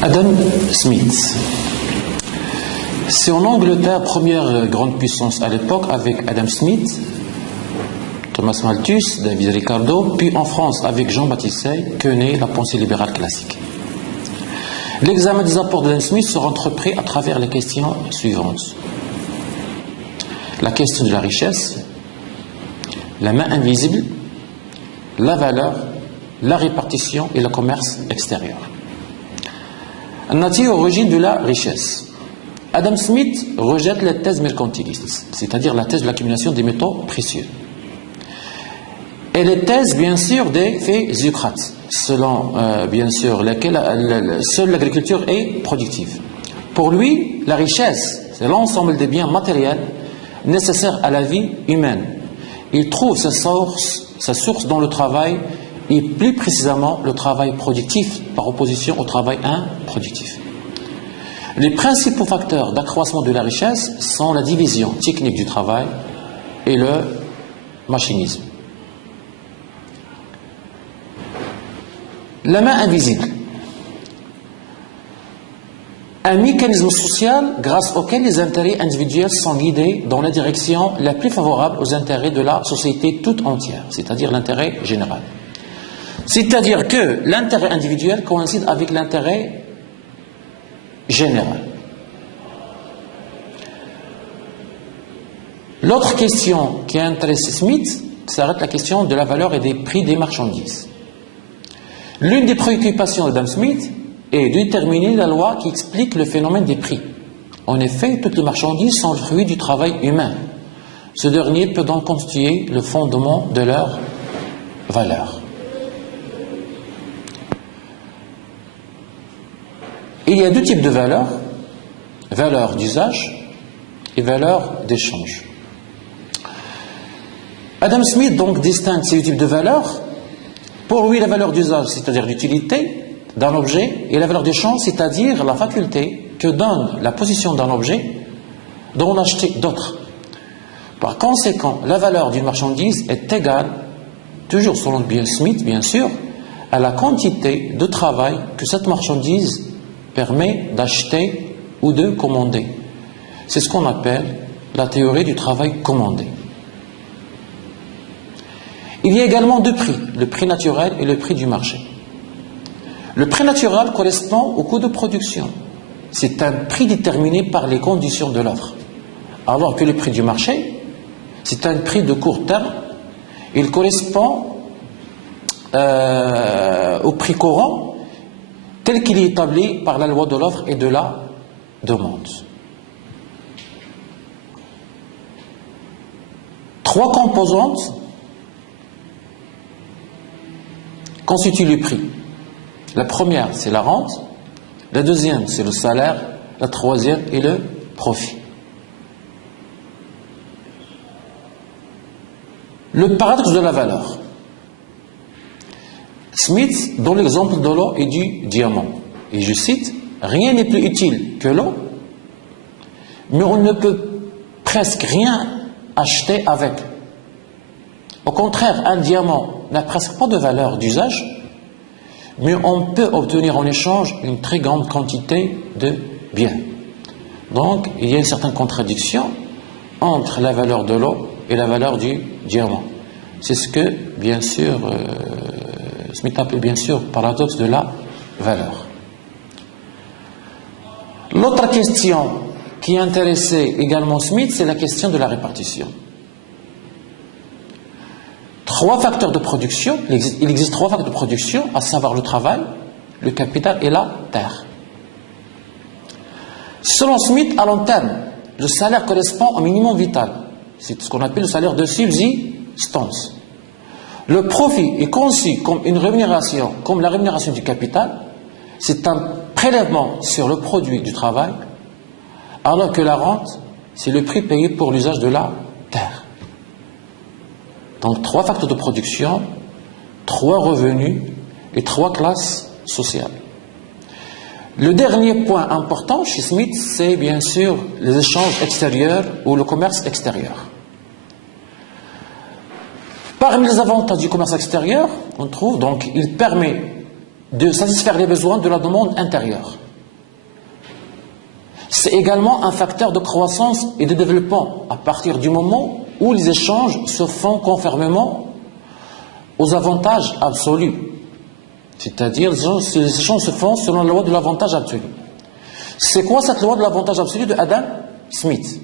Adam Smith. C'est en Angleterre, première grande puissance à l'époque, avec Adam Smith, Thomas Malthus, David Ricardo, puis en France avec Jean-Baptiste Say, que naît la pensée libérale classique. L'examen des apports d'Adam Smith sera entrepris à travers les questions suivantes. La question de la richesse, la main invisible, la valeur, la répartition et le commerce extérieur. Nature origine de la richesse. Adam Smith rejette la thèse mercantiliste, c'est-à-dire la thèse de l'accumulation des métaux précieux. Et les thèses, bien sûr, des faits Socrate, selon, bien sûr, lesquels seule l'agriculture est productive. Pour lui, la richesse, c'est l'ensemble des biens matériels nécessaires à la vie humaine. Il trouve sa source dans le travail, et plus précisément le travail productif, par opposition au travail improductif. Les principaux facteurs d'accroissement de la richesse sont la division technique du travail et le machinisme. La main invisible. Un mécanisme social grâce auquel les intérêts individuels sont guidés dans la direction la plus favorable aux intérêts de la société toute entière, c'est-à-dire l'intérêt général. C'est-à-dire que l'intérêt individuel coïncide avec l'intérêt général. L'autre question qui intéresse Smith, ça reste la question de la valeur et des prix des marchandises. L'une des préoccupations d'Adam Smith est de déterminer la loi qui explique le phénomène des prix. En effet, toutes les marchandises sont le fruit du travail humain. Ce dernier peut donc constituer le fondement de leur valeur. Il y a deux types de valeurs, valeur d'usage et valeur d'échange. Adam Smith donc distingue ces deux types de valeurs. Pour lui, la valeur d'usage, c'est-à-dire l'utilité d'un objet, et la valeur d'échange, c'est-à-dire la faculté que donne la possession d'un objet d'en acheter d'autres. Par conséquent, la valeur d'une marchandise est égale, toujours selon Smith bien sûr, à la quantité de travail que cette marchandise permet d'acheter ou de commander. C'est ce qu'on appelle la théorie du travail commandé. Il y a également deux prix, le prix naturel et le prix du marché. Le prix naturel correspond au coût de production. C'est un prix déterminé par les conditions de l'offre. Alors que le prix du marché, c'est un prix de court terme. Il correspond au prix courant tel qu'il est établi par la loi de l'offre et de la demande. Trois composantes constituent le prix. La première, c'est la rente. La deuxième, c'est le salaire. La troisième est le profit. Le paradoxe de la valeur. Smith donne l'exemple de l'eau et du diamant. Et je cite, « Rien n'est plus utile que l'eau, mais on ne peut presque rien acheter avec. Au contraire, un diamant n'a presque pas de valeur d'usage, mais on peut obtenir en échange une très grande quantité de biens. » Donc, il y a une certaine contradiction entre la valeur de l'eau et la valeur du diamant. C'est ce que, bien sûr, Smith appelle bien sûr paradoxe de la valeur. L'autre question qui intéressait également Smith, c'est la question de la répartition. Trois facteurs de production, il existe trois facteurs de production, à savoir le travail, le capital et la terre. Selon Smith, à long terme, le salaire correspond au minimum vital. C'est ce qu'on appelle le salaire de subsistance. Le profit est conçu comme une rémunération, comme la rémunération du capital. C'est un prélèvement sur le produit du travail, alors que la rente, c'est le prix payé pour l'usage de la terre. Donc, trois facteurs de production, trois revenus et trois classes sociales. Le dernier point important chez Smith, c'est bien sûr les échanges extérieurs ou le commerce extérieur. Parmi les avantages du commerce extérieur, on trouve donc il permet de satisfaire les besoins de la demande intérieure. C'est également un facteur de croissance et de développement à partir du moment où les échanges se font conformément aux avantages absolus. C'est-à-dire, les échanges se font selon la loi de l'avantage absolu. C'est quoi cette loi de l'avantage absolu de Adam Smith?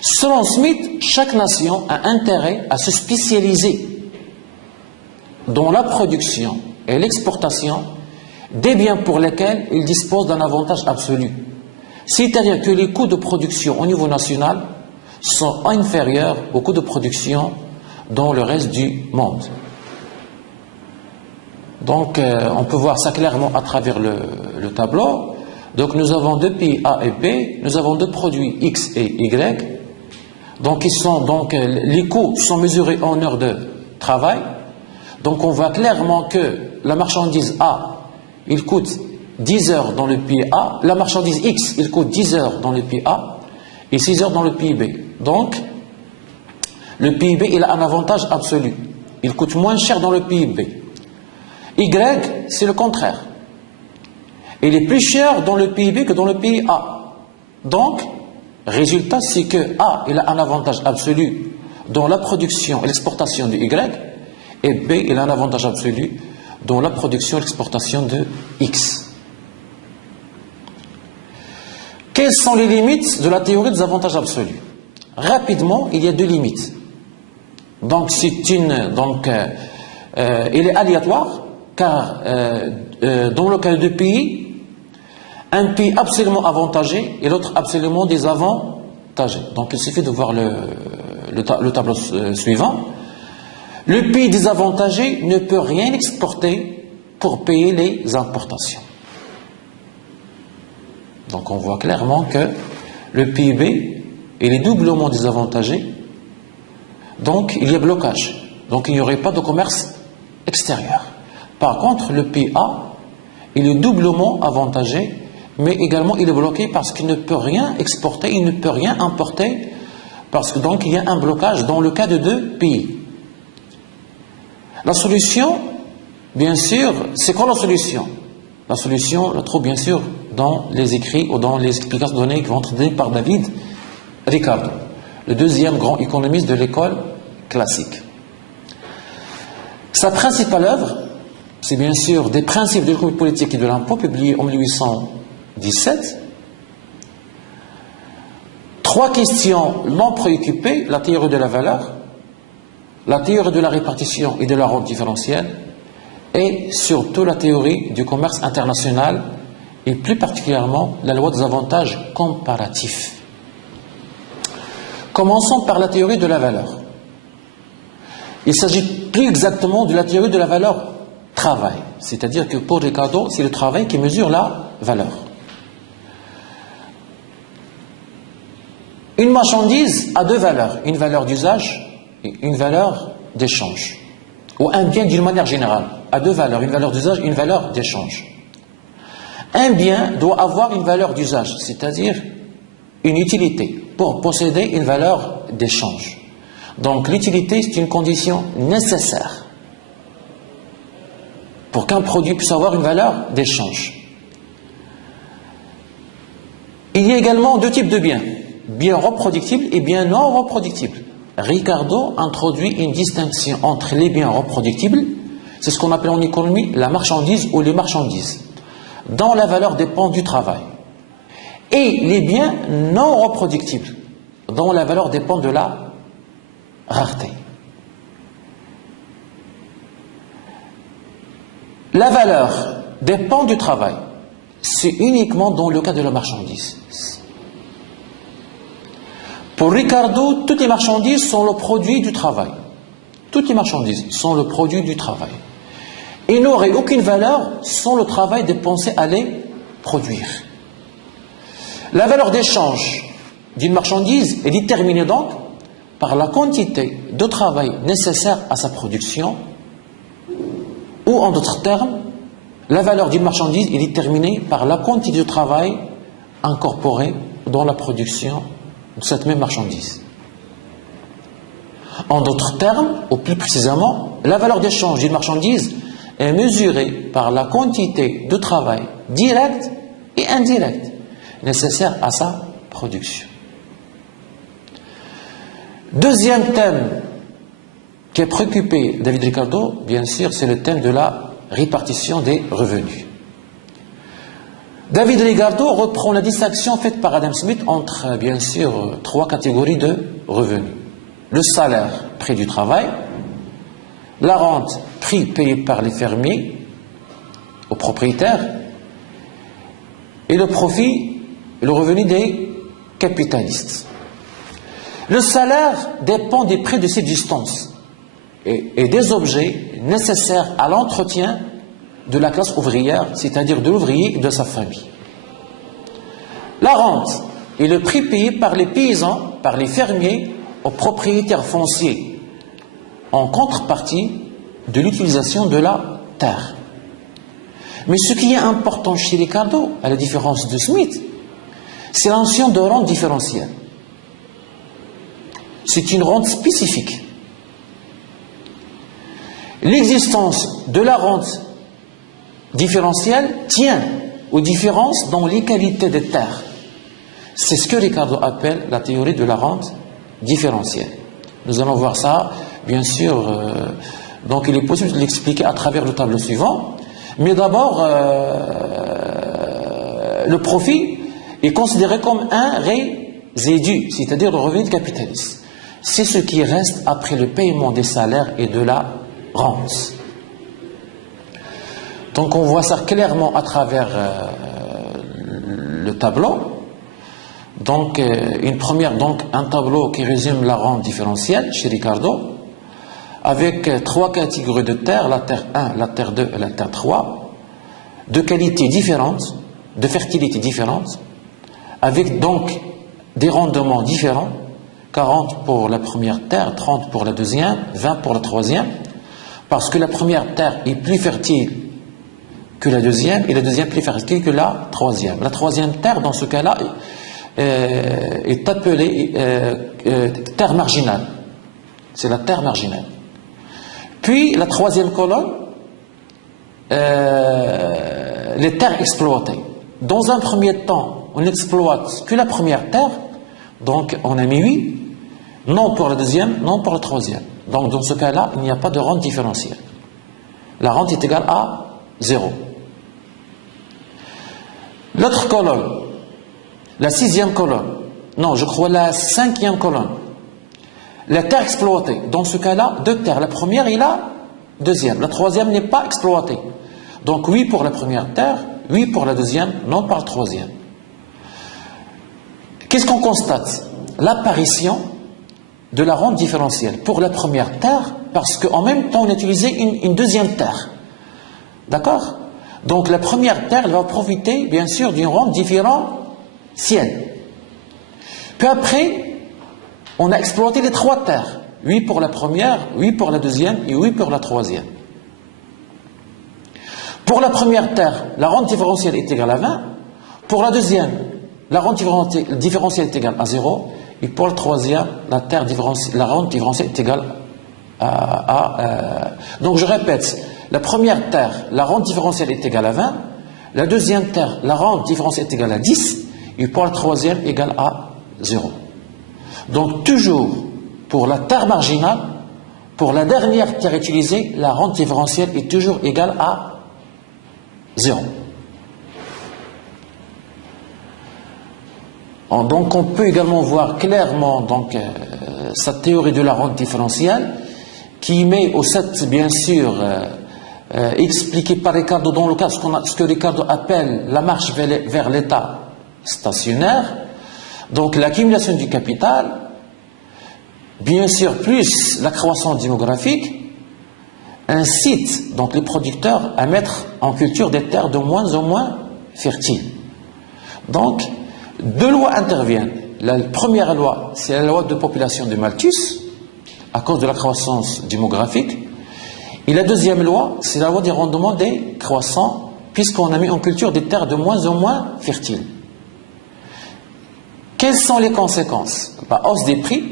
Selon Smith, chaque nation a intérêt à se spécialiser dans la production et l'exportation des biens pour lesquels il dispose d'un avantage absolu. C'est-à-dire que les coûts de production au niveau national sont inférieurs aux coûts de production dans le reste du monde. Donc, on peut voir ça clairement à travers le tableau. Donc, nous avons deux pays A et B, nous avons deux produits X et Y. Donc, les coûts sont mesurés en heures de travail. Donc, on voit clairement que la marchandise A, il coûte 10 heures dans le pays A. La marchandise X, il coûte 10 heures dans le pays A et 6 heures dans le pays B. Donc, le pays B, il a un avantage absolu. Il coûte moins cher dans le pays B. Y, c'est le contraire. Il est plus cher dans le pays B que dans le pays A. Donc, résultat, c'est que A, il a un avantage absolu dans la production et l'exportation de Y, et B, il a un avantage absolu dans la production et l'exportation de X. Quelles sont les limites de la théorie des avantages absolus? Rapidement, il y a deux limites. Donc, il est aléatoire, car dans le cas de pays, un pays absolument avantagé et l'autre absolument désavantagé. Donc, il suffit de voir le tableau suivant. Le pays désavantagé ne peut rien exporter pour payer les importations. Donc, on voit clairement que le PIB est doublement désavantagé. Donc, il y a blocage. Donc, il n'y aurait pas de commerce extérieur. Par contre, le pays A, il est doublement avantagé, mais également il est bloqué parce qu'il ne peut rien exporter, il ne peut rien importer, parce que donc il y a un blocage dans le cas de deux pays. La solution, bien sûr, c'est quoi la solution? La solution, on la trouve bien sûr dans les écrits ou dans les explications données qui vont être données par David Ricardo, le deuxième grand économiste de l'école classique. Sa principale œuvre, c'est bien sûr des principes de l'économie politique et de l'impôt, publié en 1817. Trois questions l'ont préoccupé: la théorie de la valeur, la théorie de la répartition et de la rente différentielle, et surtout la théorie du commerce international, et plus particulièrement la loi des avantages comparatifs. Commençons par la théorie de la valeur. Il s'agit plus exactement de la théorie de la valeur travail. C'est-à-dire que pour Ricardo, c'est le travail qui mesure la valeur. Une marchandise a deux valeurs, une valeur d'usage et une valeur d'échange. Ou un bien d'une manière générale a deux valeurs, une valeur d'usage et une valeur d'échange. Un bien doit avoir une valeur d'usage, c'est-à-dire une utilité, pour posséder une valeur d'échange. Donc l'utilité, c'est une condition nécessaire pour qu'un produit puisse avoir une valeur d'échange. Il y a également deux types de biens, biens reproductibles et biens non reproductibles. Ricardo introduit une distinction entre les biens reproductibles, c'est ce qu'on appelle en économie la marchandise ou les marchandises, dont la valeur dépend du travail, et les biens non reproductibles, dont la valeur dépend de la rareté. La valeur dépend du travail. C'est uniquement dans le cas de la marchandise. Pour Ricardo, toutes les marchandises sont le produit du travail. Toutes les marchandises sont le produit du travail. Ils n'auraient aucune valeur sans le travail dépensé à les produire. La valeur d'échange d'une marchandise est déterminée donc par la quantité de travail nécessaire à sa production, ou en d'autres termes, la valeur d'une marchandise est déterminée par la quantité de travail incorporée dans la production de cette même marchandise. En d'autres termes, ou plus précisément, la valeur d'échange d'une marchandise est mesurée par la quantité de travail direct et indirectes nécessaires à sa production. Deuxième thème qui a préoccupé David Ricardo, bien sûr, c'est le thème de la répartition des revenus. David Ricardo reprend la distinction faite par Adam Smith entre, bien sûr, trois catégories de revenus. Le salaire, prix du travail, la rente, prix payé par les fermiers aux propriétaires, et le profit, le revenu des capitalistes. Le salaire dépend des prix de subsistance et des objets nécessaires à l'entretien de la classe ouvrière, c'est-à-dire de l'ouvrier et de sa famille. La rente est le prix payé par les paysans, par les fermiers, aux propriétaires fonciers, en contrepartie de l'utilisation de la terre. Mais ce qui est important chez Ricardo, à la différence de Smith, c'est la notion de rente différentielle. C'est une rente spécifique. L'existence de la rente différentielle tient aux différences dans les qualités des terres. C'est ce que Ricardo appelle la théorie de la rente différentielle. Nous allons voir ça, bien sûr. Donc il est possible de l'expliquer à travers le tableau suivant. Mais d'abord, le profit est considéré comme un résidu, c'est-à-dire le revenu capitaliste. C'est ce qui reste après le paiement des salaires et de la rente. Donc on voit ça clairement à travers le tableau. Donc un tableau qui résume la rente différentielle chez Ricardo, avec trois catégories de terres, la terre 1, la terre 2 et la terre 3, de qualités différentes, de fertilité différentes, avec donc des rendements différents, 40 pour la première terre, 30 pour la deuxième, 20 pour la troisième, parce que la première terre est plus fertile que la deuxième, et la deuxième plus fertile que la troisième. La troisième terre, dans ce cas-là, est appelée terre marginale. C'est la terre marginale. Puis, la troisième colonne, les terres exploitées. Dans un premier temps, on n'exploite que la première terre, donc on a mis 8, non pour la deuxième, non pour la troisième. Donc dans ce cas-là, il n'y a pas de rente différentielle. La rente est égale à 0. L'autre colonne, la sixième colonne, non, je crois la cinquième colonne, la terre exploitée. Dans ce cas-là, deux terres, la première et la deuxième. La troisième n'est pas exploitée. Donc 8 pour la première terre, 8 pour la deuxième, non pour la troisième. Qu'est-ce qu'on constate? L'apparition de la rente différentielle pour la première terre, parce qu'en même temps on utilisait une deuxième terre. D'accord? Donc la première terre, elle va profiter bien sûr d'une rente différentielle. Puis après, on a exploité les trois terres. 8 pour la première, 8 pour la deuxième et 8 pour la troisième. Pour la première terre, la rente différentielle est égale à 20. Pour la deuxième, la rente différentielle est égale à 0. Et pour le troisième, la rente différentielle est égale à... Donc je répète, la première terre, la rente différentielle est égale à 20. La deuxième terre, la rente différentielle est égale à 10. Et pour la troisième, égale à 0. Donc toujours, pour la terre marginale, pour la dernière terre utilisée, la rente différentielle est toujours égale à 0. Donc on peut également voir clairement cette théorie de la rente différentielle qui met au set bien sûr expliqué par Ricardo dans le cas ce que Ricardo appelle la marche vers l'état stationnaire. Donc l'accumulation du capital, bien sûr plus la croissance démographique, incite donc les producteurs à mettre en culture des terres de moins en moins fertiles. Donc deux lois interviennent. La première loi, c'est la loi de population de Malthus, à cause de la croissance démographique. Et la deuxième loi, c'est la loi des rendements décroissants, puisqu'on a mis en culture des terres de moins en moins fertiles. Quelles sont les conséquences? La hausse des prix,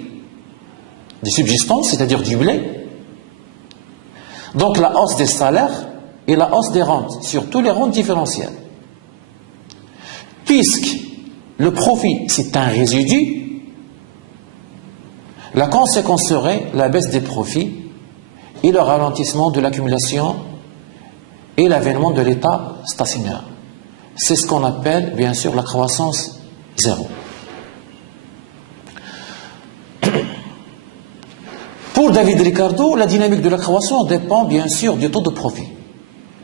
des subsistances, c'est-à-dire du blé. Donc la hausse des salaires et la hausse des rentes, surtout les rentes différentielles. Puisque le profit, c'est un résidu, la conséquence serait la baisse des profits et le ralentissement de l'accumulation et l'avènement de l'état stationnaire. C'est ce qu'on appelle, bien sûr, la croissance zéro. Pour David Ricardo, la dynamique de la croissance dépend, bien sûr, du taux de profit.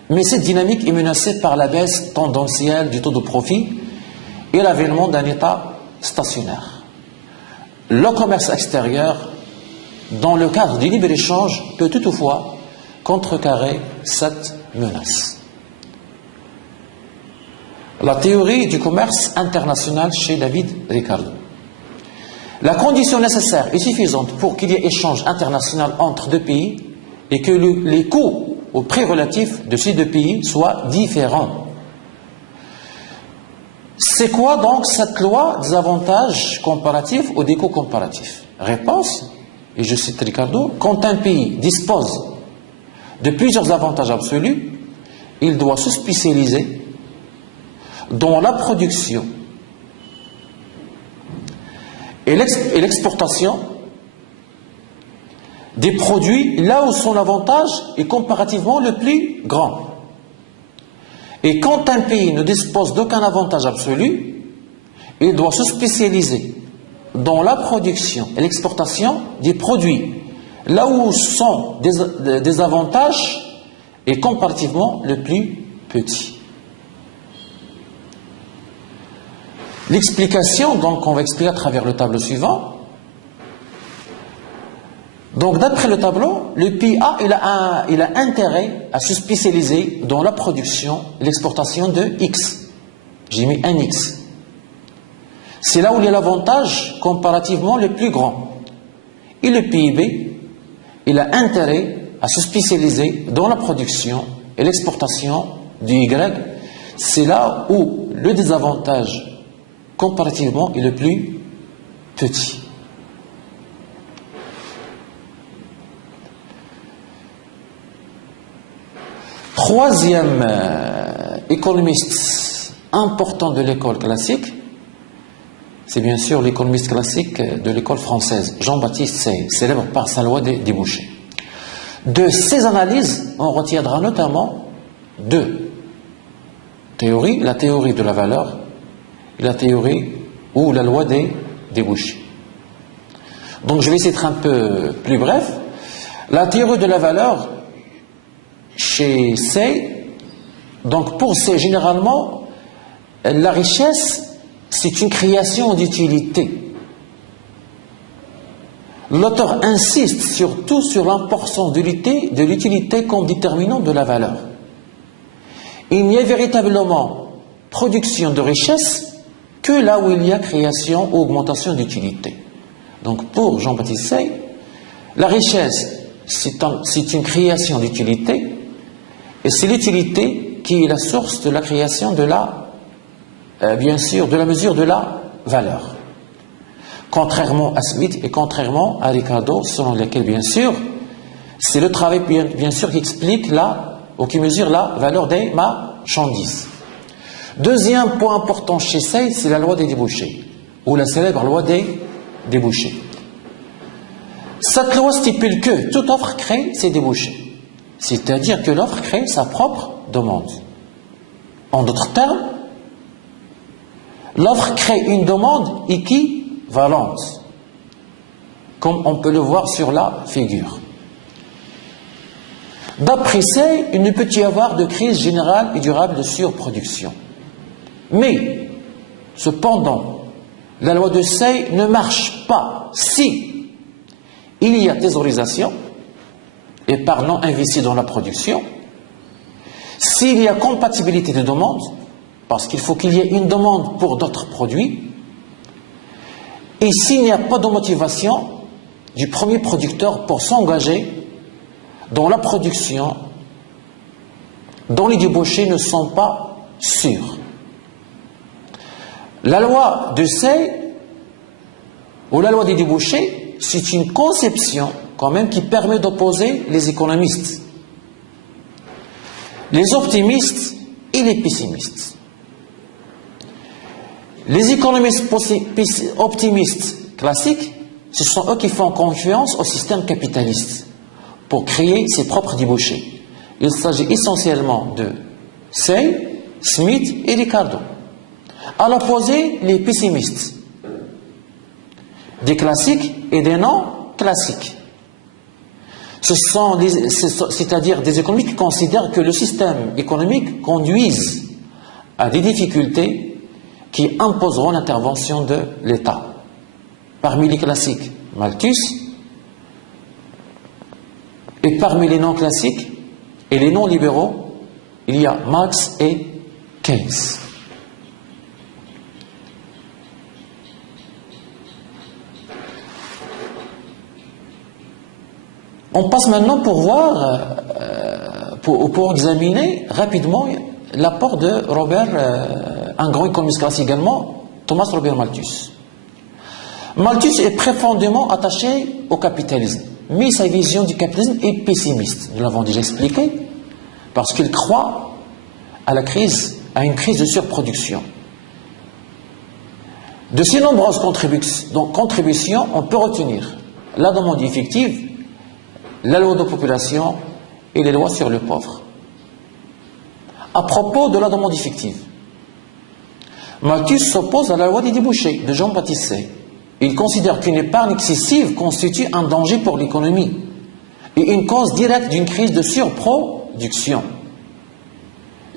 Mais cette dynamique est menacée par la baisse tendancielle du taux de profit et l'avènement d'un état stationnaire. Le commerce extérieur, dans le cadre du libre-échange, peut toutefois contrecarrer cette menace. La théorie du commerce international chez David Ricardo. La condition nécessaire et suffisante pour qu'il y ait échange international entre deux pays est que les coûts au prix relatif de ces deux pays soient différents. C'est quoi donc cette loi des avantages comparatifs ou des coûts comparatifs? Réponse, et je cite Ricardo, quand un pays dispose de plusieurs avantages absolus, il doit se spécialiser dans la production et l'exportation des produits là où son avantage est comparativement le plus grand. Et quand un pays ne dispose d'aucun avantage absolu, il doit se spécialiser dans la production et l'exportation des produits là où son désavantage est comparativement le plus petit. L'explication, donc, on va expliquer à travers le tableau suivant. Donc, d'après le tableau, le pays A, il a intérêt à se spécialiser dans la production et l'exportation de X. J'ai mis un X. C'est là où il y a l'avantage comparativement le plus grand. Et le pays B, il a intérêt à se spécialiser dans la production et l'exportation du Y. C'est là où le désavantage comparativement est le plus petit. Troisième économiste important de l'école classique, c'est bien sûr l'économiste classique de l'école française, Jean-Baptiste Say, célèbre par sa loi des débouchés. De ces analyses, on retiendra notamment deux théories, la théorie de la valeur et la théorie ou la loi des débouchés. Donc je vais essayer d'être un peu plus bref. La théorie de la valeur, chez Say, donc pour Say, généralement, la richesse, c'est une création d'utilité. L'auteur insiste surtout sur l'importance de l'utilité comme déterminant de la valeur. Il n'y a véritablement production de richesse que là où il y a création ou augmentation d'utilité. Donc pour Jean-Baptiste Say, la richesse, c'est une création d'utilité, et c'est l'utilité qui est la source de la création de bien sûr, de la mesure de la valeur. Contrairement à Smith et contrairement à Ricardo, selon lesquels, bien sûr, c'est le travail, bien sûr, qui explique ou qui mesure la valeur des marchandises. Deuxième point important chez Say, c'est la loi des débouchés, ou la célèbre loi des débouchés. Cette loi stipule que toute offre crée ses débouchés, c'est-à-dire que l'offre crée sa propre demande. En d'autres termes, l'offre crée une demande équivalente, comme on peut le voir sur la figure. D'après Say, il ne peut y avoir de crise générale et durable de surproduction. Mais, cependant, la loi de Say ne marche pas si il y a thésaurisation, et par non investi dans la production, s'il y a compatibilité de demande, parce qu'il faut qu'il y ait une demande pour d'autres produits, et s'il n'y a pas de motivation du premier producteur pour s'engager dans la production dont les débouchés ne sont pas sûrs. La loi de Say, ou la loi des débouchés, c'est une conception quand même qui permet d'opposer les économistes, les optimistes et les pessimistes. Les économistes optimistes classiques, ce sont eux qui font confiance au système capitaliste pour créer ses propres débouchés. Il s'agit essentiellement de Say, Smith et Ricardo. À l'opposé, les pessimistes, des classiques et des non-classiques. C'est-à-dire des économistes qui considèrent que le système économique conduise à des difficultés qui imposeront l'intervention de l'État. Parmi les classiques, Malthus, et parmi les non-classiques et les non-libéraux, il y a Marx et Keynes. On passe maintenant pour voir, pour examiner rapidement l'apport de Robert, un grand économiste classique également, Thomas Robert Malthus. Malthus est profondément attaché au capitalisme, mais sa vision du capitalisme est pessimiste. Nous l'avons déjà expliqué, parce qu'il croit à une crise de surproduction. De ces nombreuses contributions, on peut retenir la demande effective, la loi de population et les lois sur le pauvre. À propos de la demande effective, Malthus s'oppose à la loi des débouchés de Jean-Baptiste Say. Il considère qu'une épargne excessive constitue un danger pour l'économie et une cause directe d'une crise de surproduction,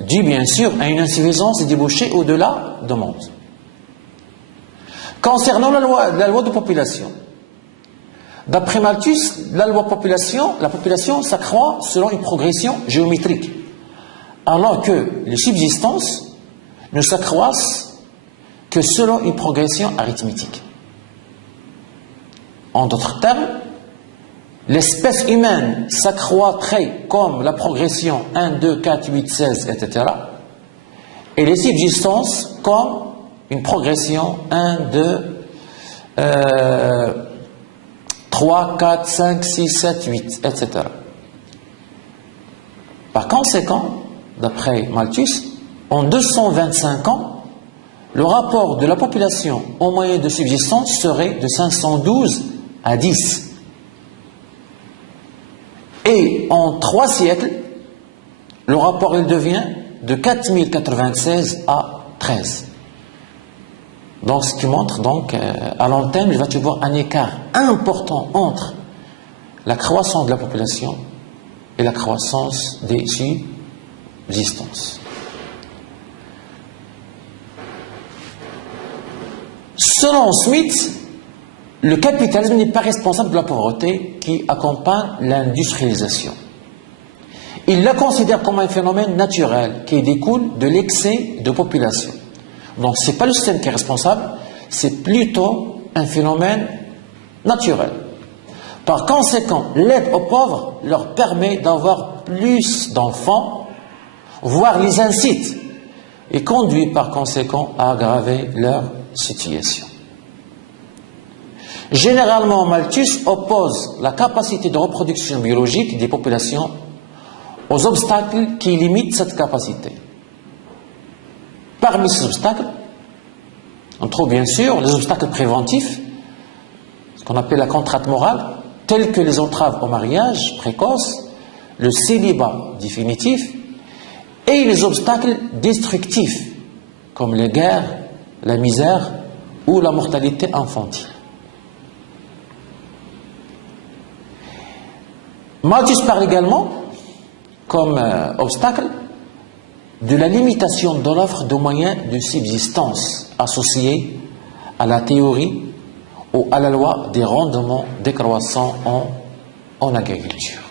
due bien sûr à une insuffisance des débouchés ou de la demande. Concernant la loi de population, d'après Malthus, la population s'accroît selon une progression géométrique, alors que les subsistances ne s'accroissent que selon une progression arithmétique. En d'autres termes, l'espèce humaine s'accroîtrait comme la progression 1, 2, 4, 8, 16, etc. Et les subsistances comme une progression 1, 2, 3, 4, 5, 6, 7, 8, etc. Par conséquent, d'après Malthus, en 225 ans, le rapport de la population au moyen de subsistance serait de 512 à 10. Et en 3 siècles, le rapport il devient de 4096 à 13. Donc ce qui montre donc à long terme, il va y avoir un écart important entre la croissance de la population et la croissance des subsistances. Selon Smith, le capitalisme n'est pas responsable de la pauvreté qui accompagne l'industrialisation. Il la considère comme un phénomène naturel qui découle de l'excès de population. Donc ce n'est pas le système qui est responsable, c'est plutôt un phénomène naturel. Par conséquent, l'aide aux pauvres leur permet d'avoir plus d'enfants, voire les incite, et conduit par conséquent à aggraver leur situation. Généralement, Malthus oppose la capacité de reproduction biologique des populations aux obstacles qui limitent cette capacité. Parmi ces obstacles, on trouve bien sûr les obstacles préventifs, ce qu'on appelle la contrainte morale, tels que les entraves au mariage précoce, le célibat définitif, et les obstacles destructifs, comme les guerres, la misère ou la mortalité infantile. Malthus parle également, comme obstacle, de la limitation de l'offre de moyens de subsistance associée à la théorie ou à la loi des rendements décroissants en agriculture.